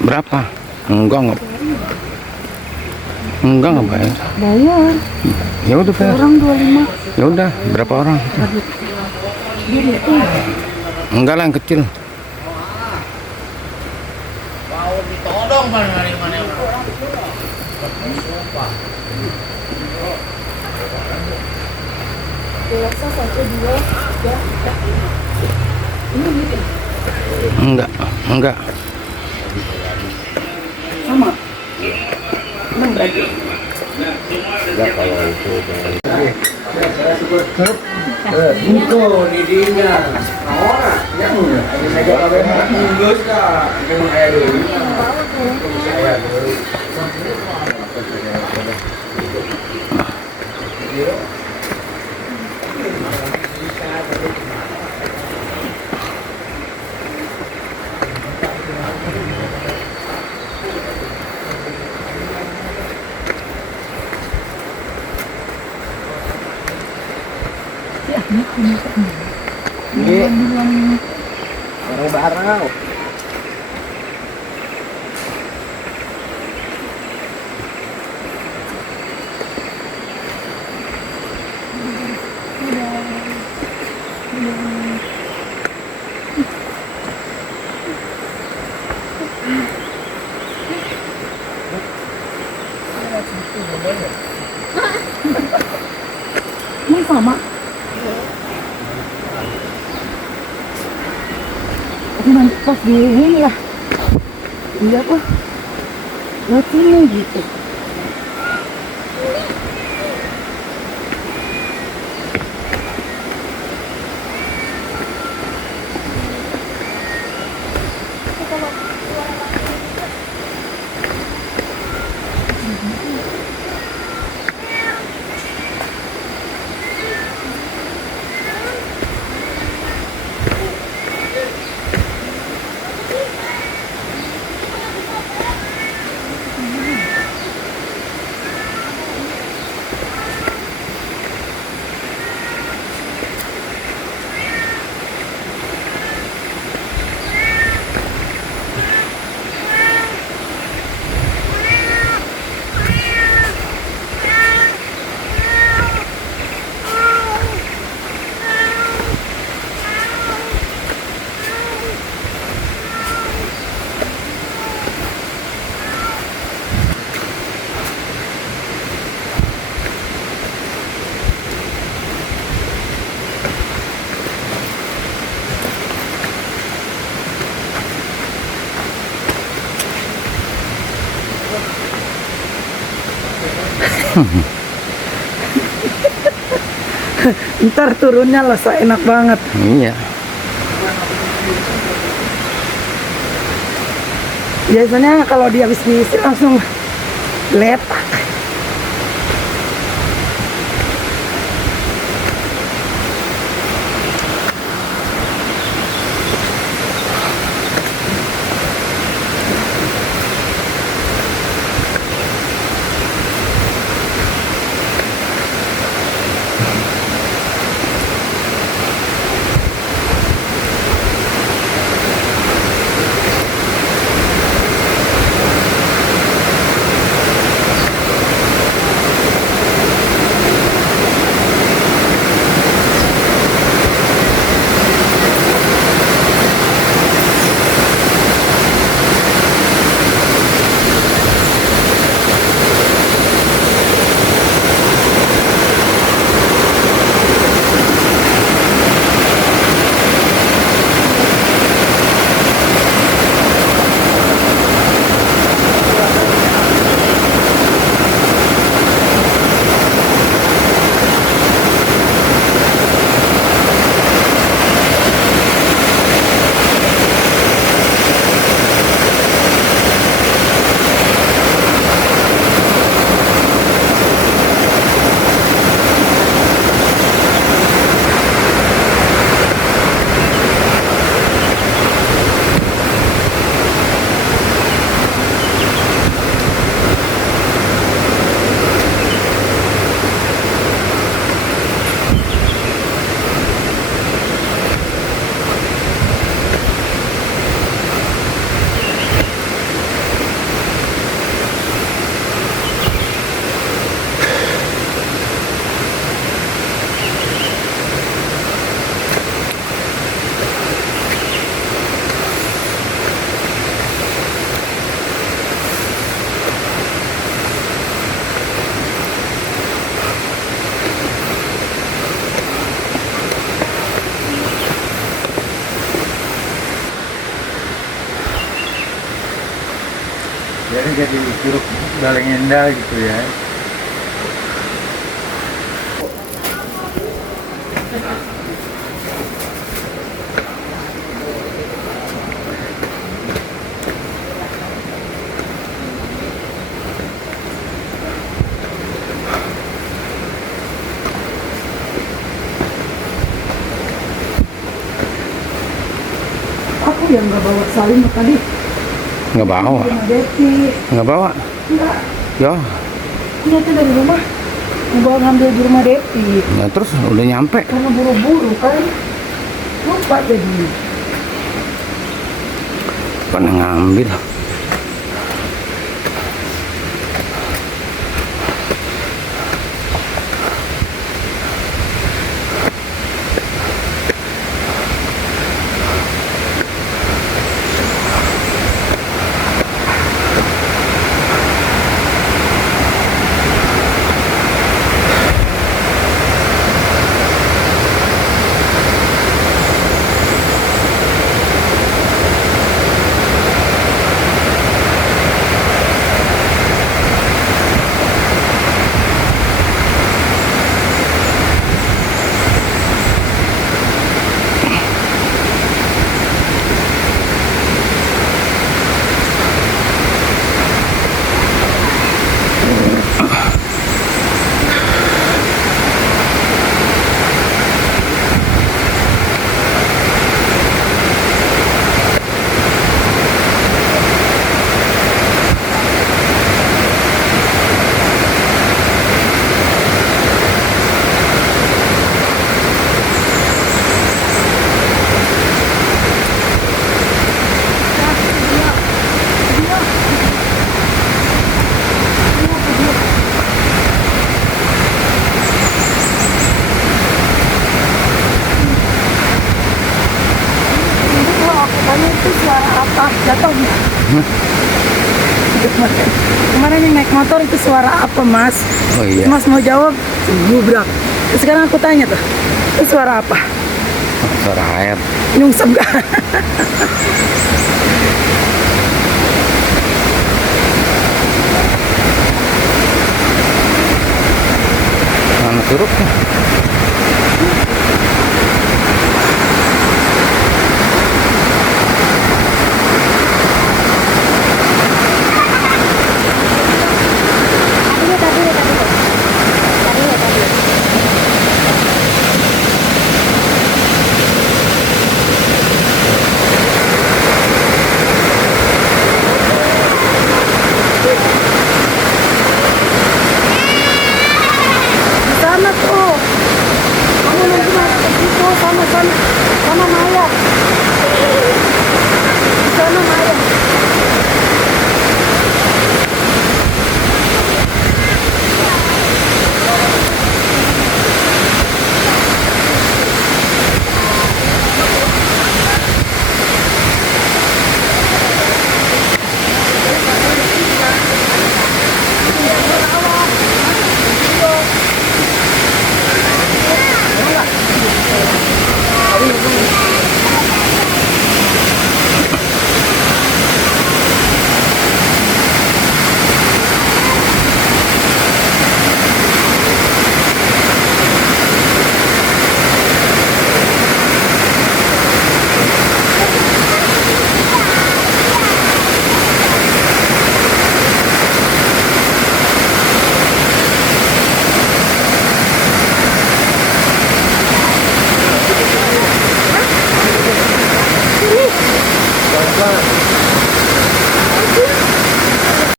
Berapa? Enggak bayar. Bayar. Ya udah bayar. Orang 25. Ya udah, berapa orang? Enggak lah, yang kecil. Mau ditodong mana Dewasa 1, 2, 3, 4. Ini gitu. Enggak. Sama. Emang berarti. Enggak kalau itu Itu didinya. Orang yang saja kalau mundur kah? Memang ayah dulu. Saya dulu. Barang-barang. Ini sama. Tapi nanti pas di ini lah. Iya apa? Lihat sini gitu. Ntar turunnya lah enak banget. Iya. Biasanya kalau dia habis diisi langsung letak. jadi Curug Baleng Endah gitu ya. Aku yang nggak bawa salin tadi. Nggak bawa. Sama Devi. Nggak bawa. Enggak. Ya. Ternyata dari rumah. Mau bawa ngambil di rumah Devi. Nah, terus udah nyampe. Karena buru-buru kan. Lupa jadi. Pernah ngambil. Itu suara apa? Jatuh nggak? Kemarin yang naik motor itu suara apa, Mas? Oh iya. Mas mau jawab, gubrak. Sekarang aku tanya tuh, itu suara apa? Suara air. Nyungsep gak? Mana Curugnya?